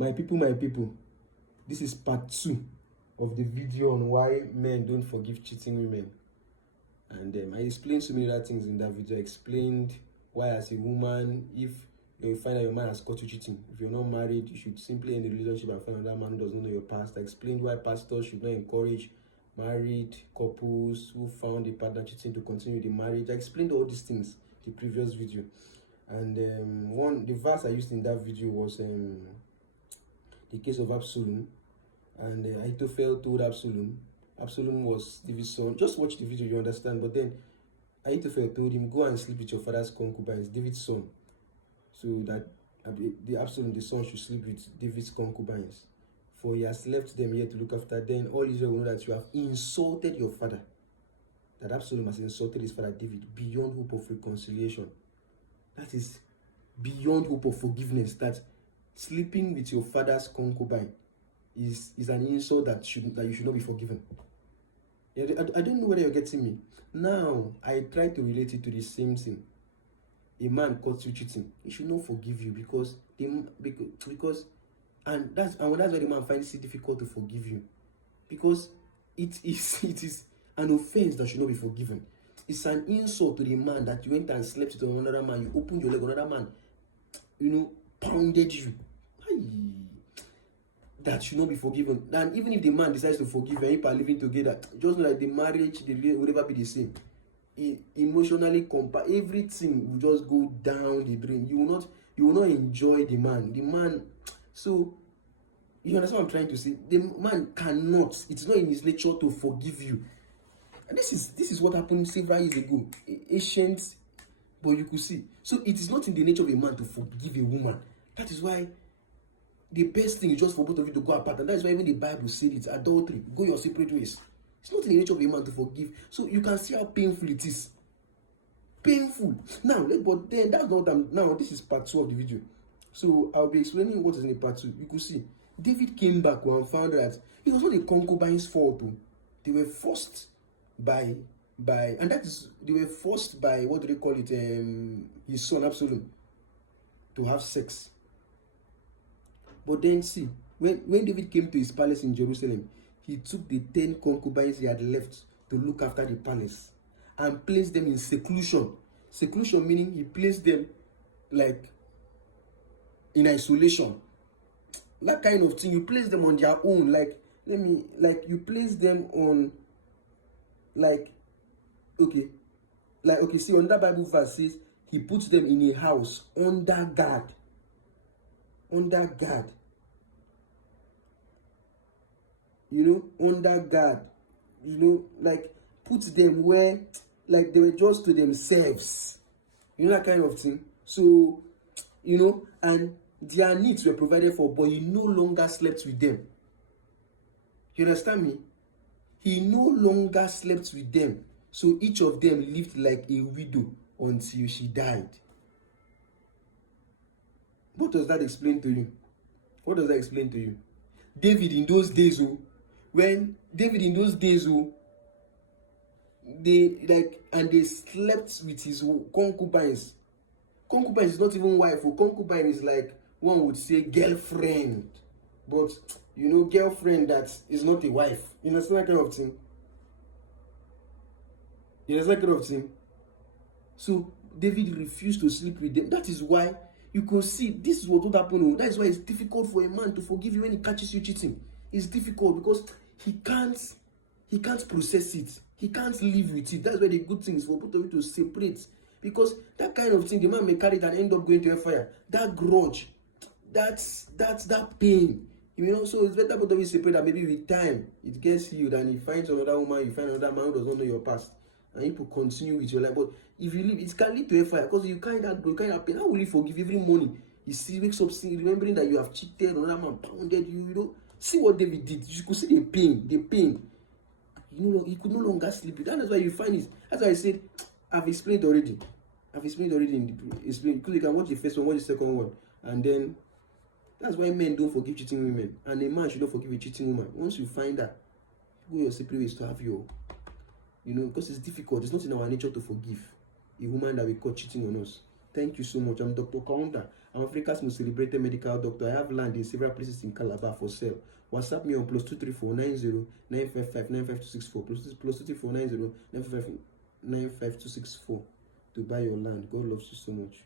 My people, this is part 2 of the video on why men don't forgive cheating women. And I explained so many other things in that video. I explained why, as a woman, if you find out your man has caught you cheating, if you're not married, you should simply end the relationship and find another man who does not know your past. I explained why pastors should not encourage married couples who found a partner cheating to continue the marriage. I explained all these things in the previous video. And the verse I used in that video was the case of Absalom. And Ahithophel told Absalom was David's son. Just watch the video, you understand. But then Ahithophel told him, go and sleep with your father's concubines, David's son. So that the Absalom, the son, should sleep with David's concubines. For he has left them here to look after. Then all Israel will know that you have insulted your father. That Absalom has insulted his father David beyond hope of reconciliation. That is beyond hope of forgiveness. That sleeping with your father's concubine is an insult that you should not be forgiven. I don't know whether you're getting me. Now, I try to relate it to the same thing. A man caught you cheating, he should not forgive you because that's why the man finds it difficult to forgive you, because it is an offense that should not be forgiven. It's an insult to the man that you went and slept with another man, you opened your leg, another man, pounded you. That should not be forgiven. And even if the man decides to forgive and people are living together, just know that the marriage, the relationship will never be the same. Emotionally, everything will just go down the drain. You will not enjoy the man. So you understand what I'm trying to say? The man cannot. It's not in his nature to forgive you. And this is what happened several years ago. Ancient, but you could see. So it is not in the nature of a man to forgive a woman. That is why the best thing is just for both of you to go apart. And that is why even the Bible said it's adultery. Go your separate ways. It's not in the nature of a man to forgive. So you can see how painful it is. Painful. Now, but then that's not now. This is part 2 of the video. So I'll be explaining what is in the part 2. You could see David came back and found that it was not the concubine's fault. They were forced by they were forced by, what do they call it? His son Absalom to have sex. But then see, when David came to his palace in Jerusalem, he took the 10 concubines he had left to look after the palace and placed them in seclusion. Seclusion meaning he placed them like in isolation. That kind of thing. You place them on their own. You place them on see, on that Bible verse says he puts them in a house under guard. Under guard. Under guard. Put them where, they were just to themselves. That kind of thing. So, and their needs were provided for, but he no longer slept with them. You understand me? He no longer slept with them. So each of them lived like a widow until she died. What does that explain to you? What does that explain to you? David in those days, they slept with his concubines. Concubines is not even wife. Concubine is like, one would say, girlfriend. But, girlfriend that is not a wife. You understand that kind of thing? So, David refused to sleep with them. That is why you could see this is what would happen. That is why it's difficult for a man to forgive you when he catches you cheating. It's difficult because he can't process it. He can't live with it. That's why the good thing is for both of you to separate. Because that kind of thing, the man may carry it and end up going to a fire. That grudge, that's that pain. So it's better both of you separate, and maybe with time it gets healed and he finds another woman, you find another man who does not know your past, and you could continue with your life. But if you leave, it can lead to a fire because you kind of pain. How will you forgive every morning? He wakes up remembering that you have cheated, another man pounded you. See what David did. You could see the pain. He could no longer sleep. That's why you find it. That's why I said I've explained already because you can watch the first one, watch the second one, and then that's why men don't forgive cheating women, and a man should not forgive a cheating woman. Once you find that, go your separate ways to have your, because it's difficult. It's not in our nature to forgive a woman that we caught cheating on us. Thank you so much. I'm Dr. Kaunda. I'm Africa's most celebrated medical doctor. I have land in several places in Calabar for sale. WhatsApp me on +2349095595264 +2349095595264 to buy your land. God loves you so much.